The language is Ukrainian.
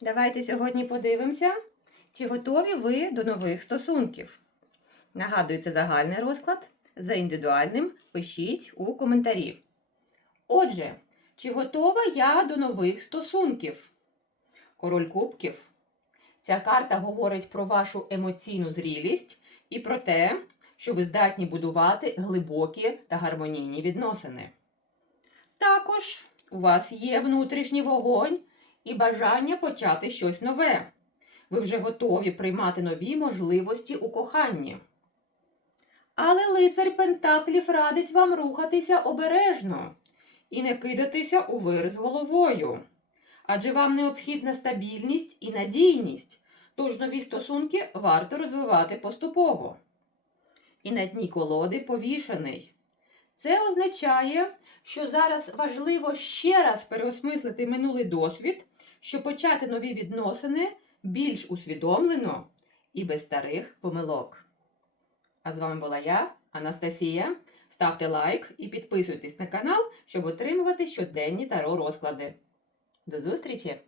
Давайте сьогодні подивимося, чи готові ви до нових стосунків. Нагадую, це загальний розклад. За індивідуальним пишіть у коментарі. Отже, чи готова я до нових стосунків? Король кубків. Ця карта говорить про вашу емоційну зрілість і про те, що ви здатні будувати глибокі та гармонійні відносини. Також у вас є внутрішній вогонь і бажання почати щось нове. Ви вже готові приймати нові можливості у коханні. Але лицар Пентаклів радить вам рухатися обережно і не кидатися у вир з головою. Адже вам необхідна стабільність і надійність, тож нові стосунки варто розвивати поступово. І на дні колоди повішений. Це означає, що зараз важливо ще раз переосмислити минулий досвід, щоб почати нові відносини більш усвідомлено і без старих помилок. А з вами була я, Анастасія. Ставте лайк і підписуйтесь на канал, щоб отримувати щоденні таро розклади. До зустрічі!